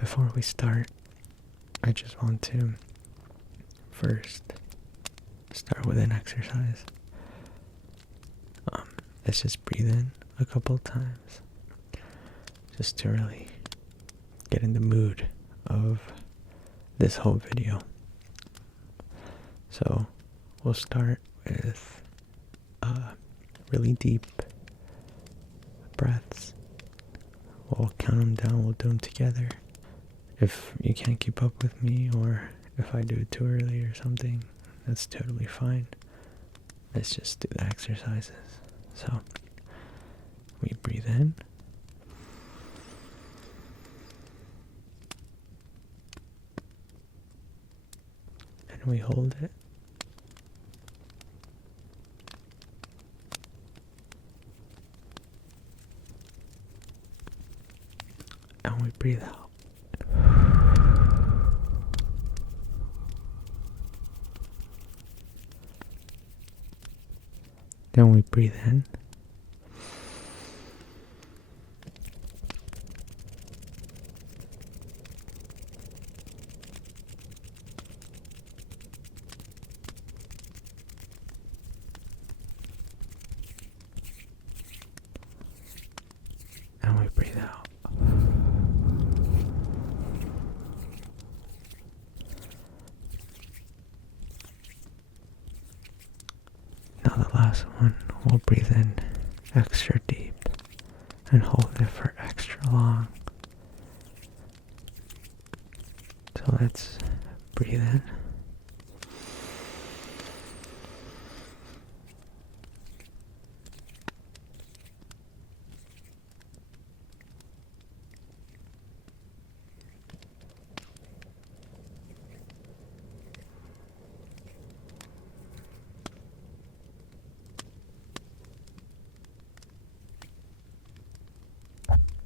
Before we start, I just want to first start with an exercise. Let's just breathe in a couple times, just to really get in the mood of this whole video. So we'll start with really deep breaths. We'll count them down, we'll do them together. If you can't keep up with me, or if I do it too early or something, that's totally fine. Let's just do the exercises. So we breathe in. And we hold it. And we breathe out. Then we breathe in. And we breathe out. Now the last one, we'll breathe in extra deep and hold it for extra long. So let's breathe in.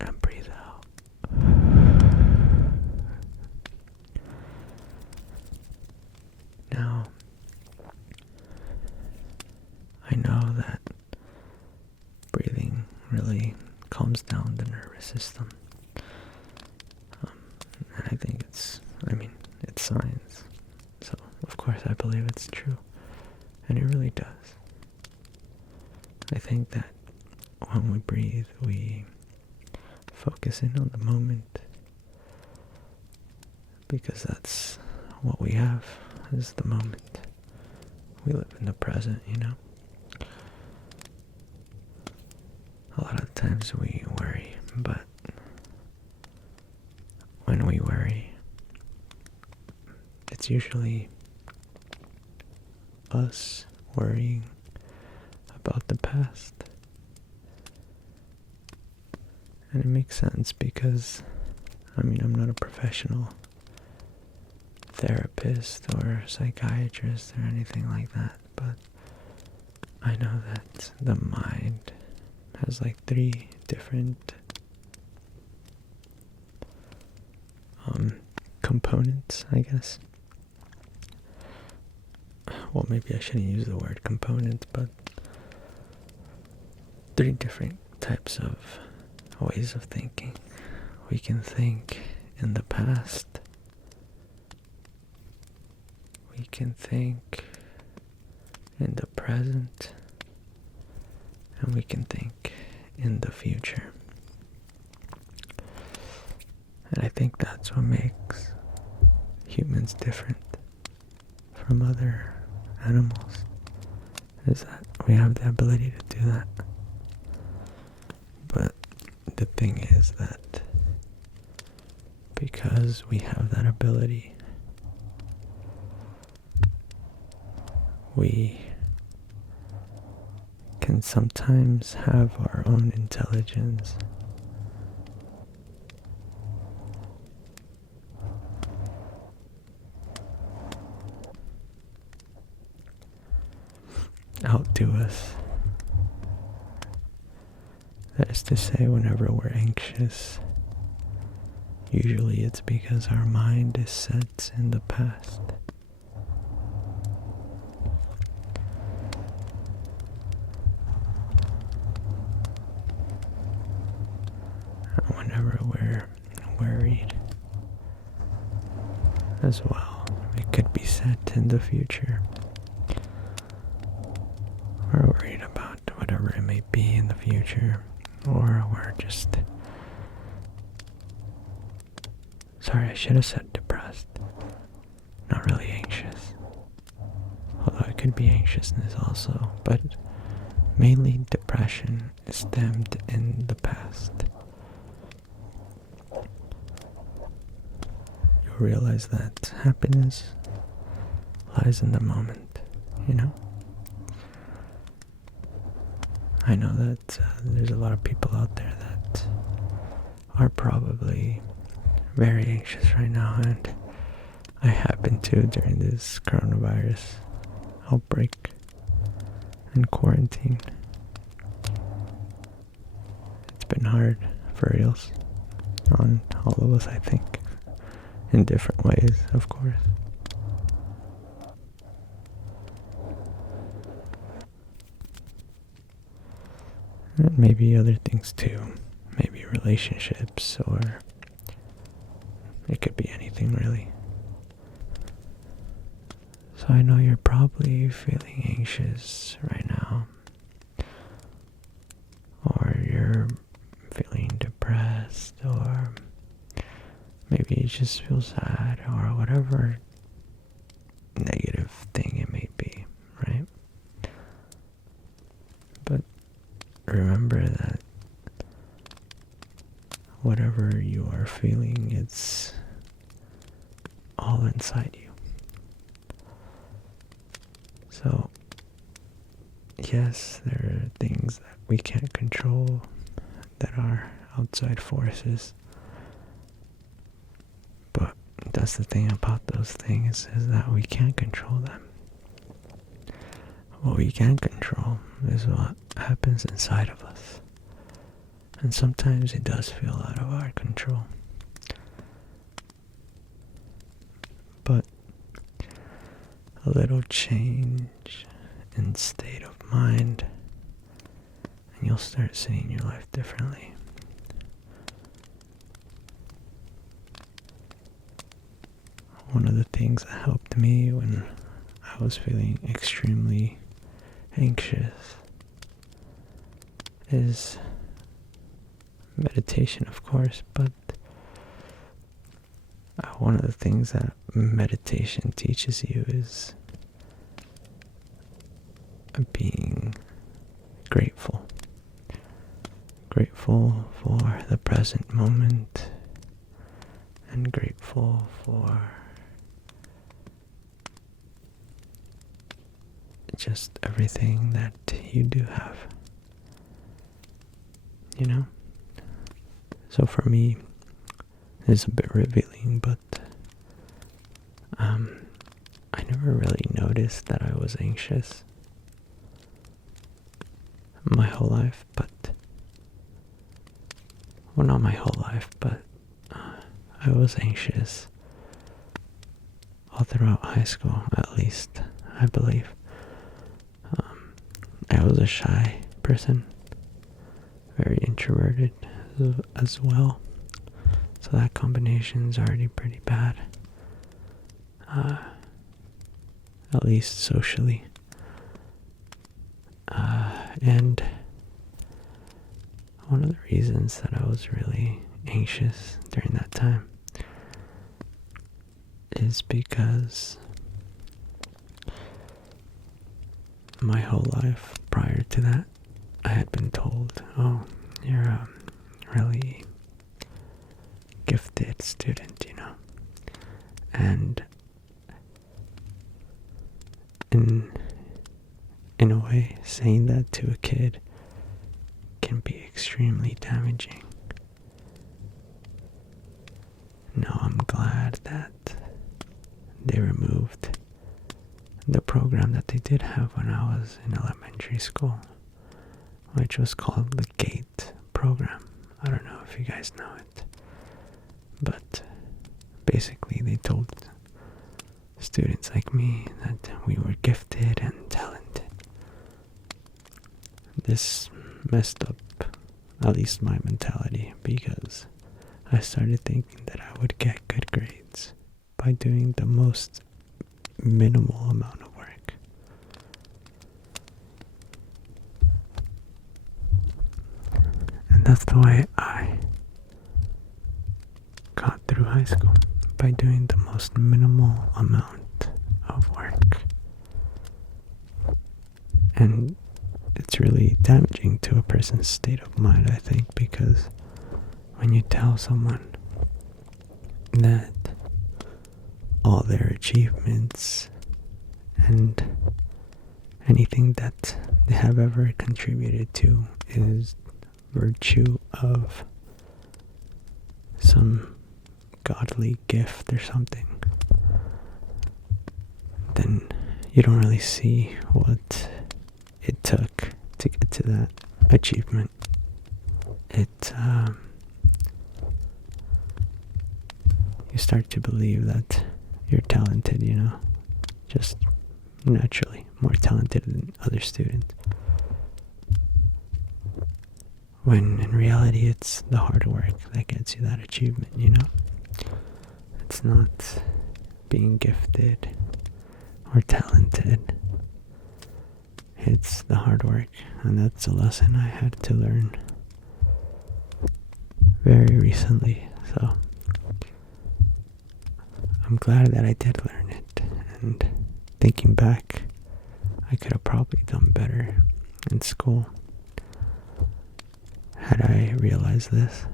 And breathe out. Now, I know that breathing really calms down the nervous system. And I think it's science. So, of course, I believe it's true. And it really does. I think that when we breathe, we focus in on the moment, because that's what we have, is the moment. We live in the present, you know. A lot of times we worry, but when we worry, it's usually us worrying about the past. And it makes sense because, I'm not a professional therapist or psychiatrist or anything like that, but I know that the mind has like 3 different components, I guess. Well, maybe I shouldn't use the word component, but 3 different types of ways of thinking. We can think in the past. We can think in the present. And we can think in the future. And I think that's what makes humans different from other animals, is that we have the ability to do that. But the thing is that because we have that ability, we can sometimes have our own intelligence. Outdo us. That is to say, whenever we're anxious, usually it's because our mind is set in the past. Whenever we're worried, as well. It could be set in the future. We're worried about whatever it may be in the future, or we're just. Sorry, I should have said depressed. Not really anxious. Although it could be anxiousness also, but mainly depression is stemmed in the past. You'll realize that happiness lies in the moment, you know? I know that there's a lot of people out there that are probably very anxious right now, and I happen to during this coronavirus outbreak and quarantine. It's been hard for reals on all of us, I think, in different ways, of course. And maybe other things too. Maybe relationships, or it could be anything really. So I know you're probably feeling anxious right now, or you're feeling depressed, or maybe you just feel sad, or whatever negative thing it may be, right? But remember that whatever you are feeling, it's all inside you. So, yes, there are things that we can't control that are outside forces. But that's the thing about those things, is that we can't control them. What we can control is what happens inside of us. And sometimes it does feel out of our control. But a little change in state of mind, and you'll start seeing your life differently. One of the things that helped me when I was feeling extremely anxious is meditation, of course, but one of the things that meditation teaches you is being grateful. Grateful for the present moment, and grateful for just everything that you do have. You know? So for me, it's a bit revealing, but I never really noticed that I was anxious my whole life, well, not my whole life, but I was anxious all throughout high school, at least, I believe. I was a shy person, very introverted as well. So that combination is already pretty bad. At least socially. And one of the reasons that I was really anxious during that time is because my whole life prior to that, I had been told, oh, you're a really gifted student, you know. And in a way, saying that to a kid can be extremely damaging. Now I'm glad that they removed the program that they did have when I was in elementary school, which was called the GATE program. I don't know if you guys know it, but basically they told students like me that we were gifted and talented. This messed up at least my mentality, because I started thinking that I would get good grades, by doing the most minimal amount of work. And that's the way I got through high school, by doing the most minimal amount of work. And it's really damaging to a person's state of mind, I think, because when you tell someone that all their achievements and anything that they have ever contributed to is virtue of some godly gift or something, then you don't really see what it took to get to that achievement. You start to believe that you're talented, just naturally more talented than other students. When in reality, it's the hard work that gets you that achievement, It's not being gifted or talented. It's the hard work, and that's a lesson I had to learn very recently, so I'm glad that I did learn it, and thinking back, I could have probably done better in school had I realized this,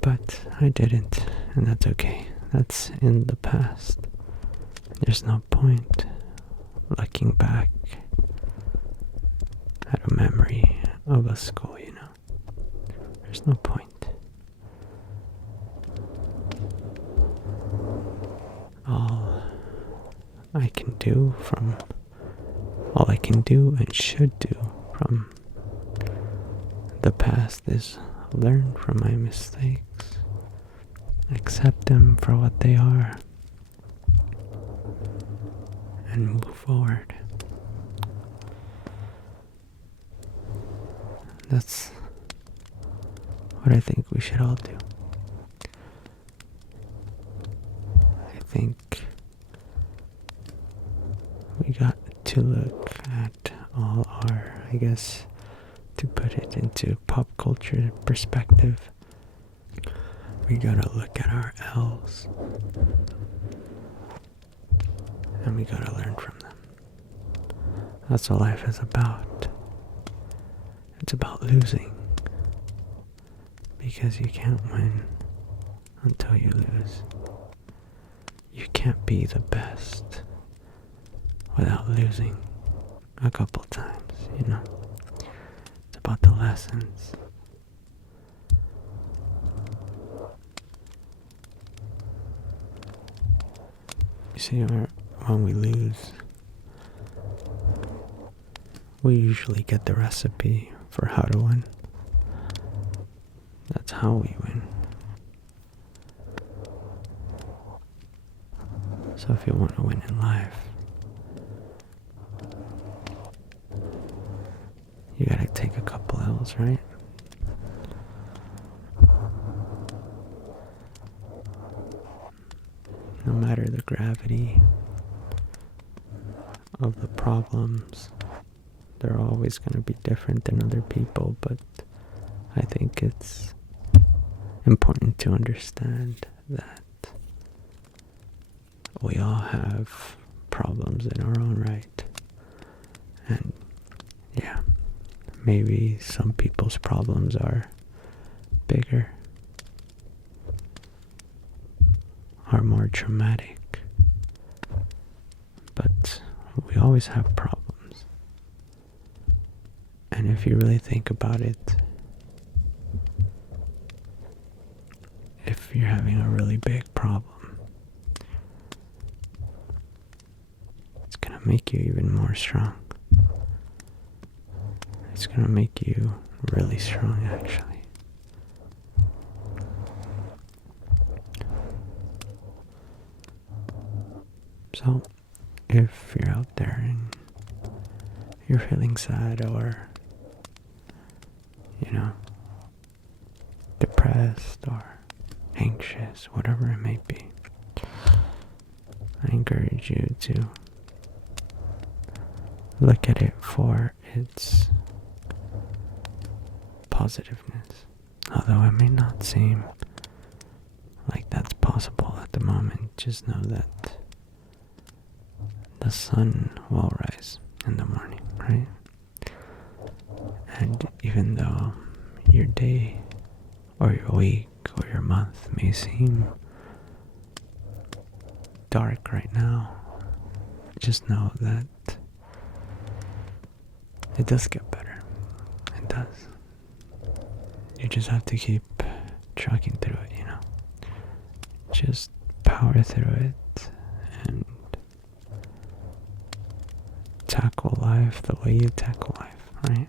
but I didn't, and that's okay. That's in the past. There's no point looking back at a memory of a school, There's no point. All I can do and should do from the past is learn from my mistakes, accept them for what they are, and move forward. That's what I think we should all do. I think we got to look at all our, to put it into pop culture perspective, we gotta look at our L's, and we gotta learn from them. That's what life is about. It's about losing, because you can't win until you lose. You can't be the best without losing a couple times, It's about the lessons. You see, when we lose, we usually get the recipe for how to win. That's how we win. So if you want to win in life, you gotta take a couple L's, right? No matter the gravity of the problems, they're always gonna be different than other people, but I think it's important to understand that we all have problems in our own right. And yeah, maybe some people's problems are bigger, are more traumatic, but we always have problems. And if you really think about it, if you're having a really big problem, it's gonna make you even more strong. It's gonna make you really strong, actually. So, if you're out there and you're feeling sad or, depressed or anxious, whatever it may be, I encourage you to look at it for its positiveness. Although it may not seem like that's possible at the moment, just know that the sun will rise in the morning, right? And even though your day or your week or your month may seem dark right now, just know that it does get better. It does. You just have to keep trucking through it, Just power through it and tackle life the way you tackle life, right?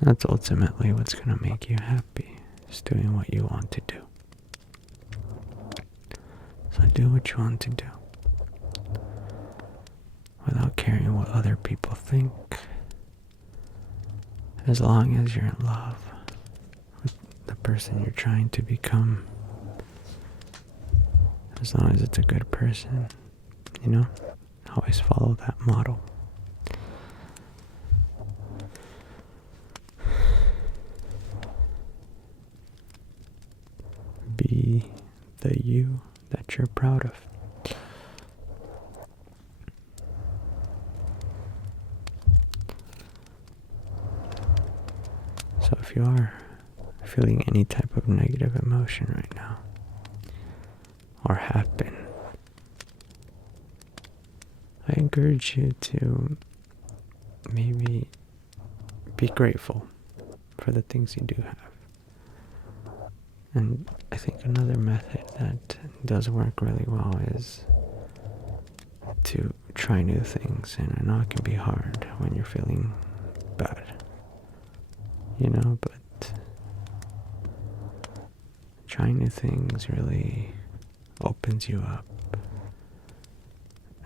That's ultimately what's going to make you happy, is doing what you want to do. So do what you want to do without caring what other people think, as long as you're in love with the person you're trying to become, as long as it's a good person, always follow that model. Be the you that you're proud of. So if you are feeling any type of negative emotion right now, or have been, I encourage you to maybe be grateful for the things you do have. And I think another method that does work really well is to try new things. And I know it can be hard when you're feeling bad, but trying new things really opens you up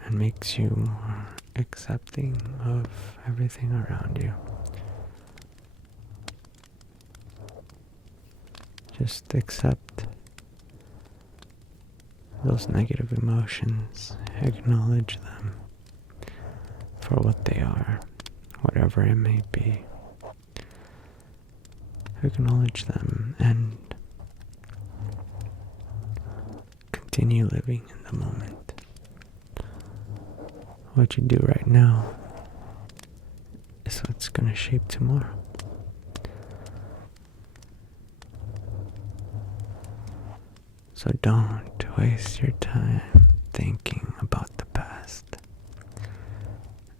and makes you more accepting of everything around you. Just accept those negative emotions, acknowledge them for what they are, whatever it may be. Acknowledge them and continue living in the moment. What you do right now is what's going to shape tomorrow. So don't waste your time thinking about the past.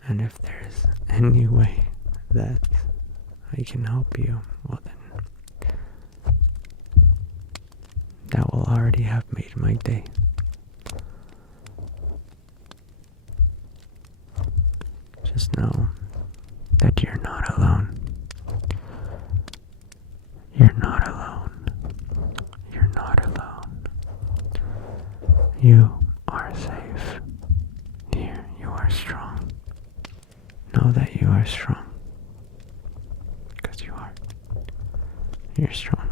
And if there's any way that I can help you, well then, that will already have made my day. Just know that you're not alone. You're not alone. You're not alone. You are safe. Here, you are strong. Know that you are strong. Because you are. You're strong.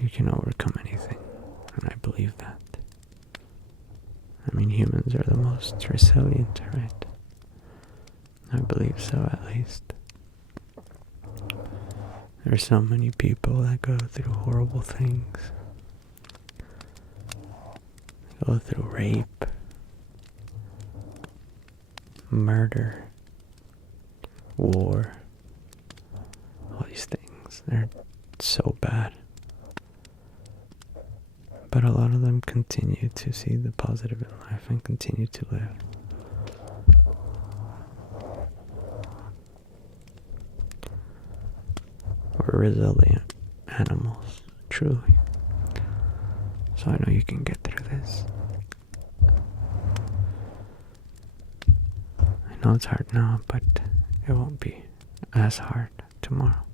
You can overcome anything, and I believe that. Humans are the most resilient, right? I believe so, at least. There are so many people that go through horrible things. They go through rape, murder, war, all these things. They're so bad. But a lot of them continue to see the positive in life and continue to live. We're resilient animals, truly. So I know you can get through this. I know it's hard now, but it won't be as hard tomorrow.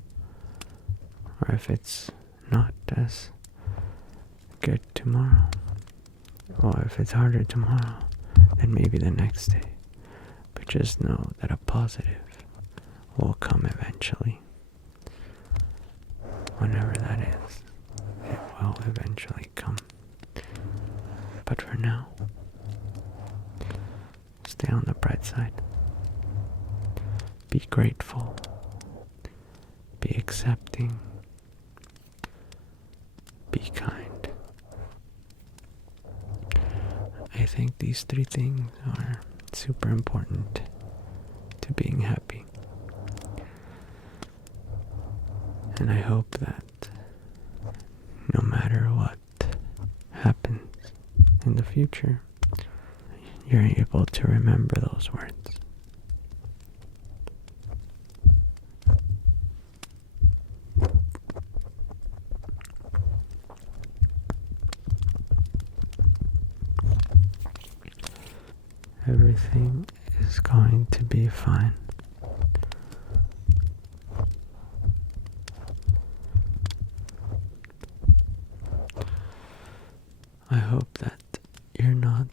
Or if it's not as good tomorrow, or if it's harder tomorrow, then maybe the next day. But just know that a positive will come eventually. Whenever that is, it will eventually come. But for now, stay on the bright side. Be grateful. Be accepting. Be kind. I think these three things are super important to being happy. And I hope that no matter what happens in the future, you're able to remember those words. Everything is going to be fine. I hope that you're not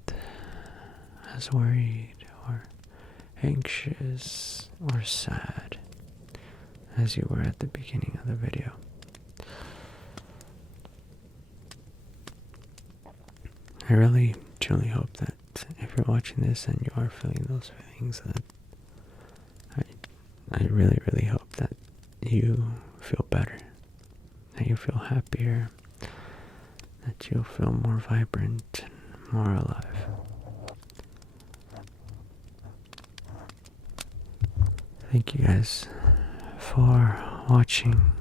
as worried or anxious or sad as you were at the beginning of the video. I really truly hope that if you're watching this and you are feeling those feelings, that I really, really hope that you feel better, that you feel happier, that you'll feel more vibrant and more alive. Thank you guys for watching.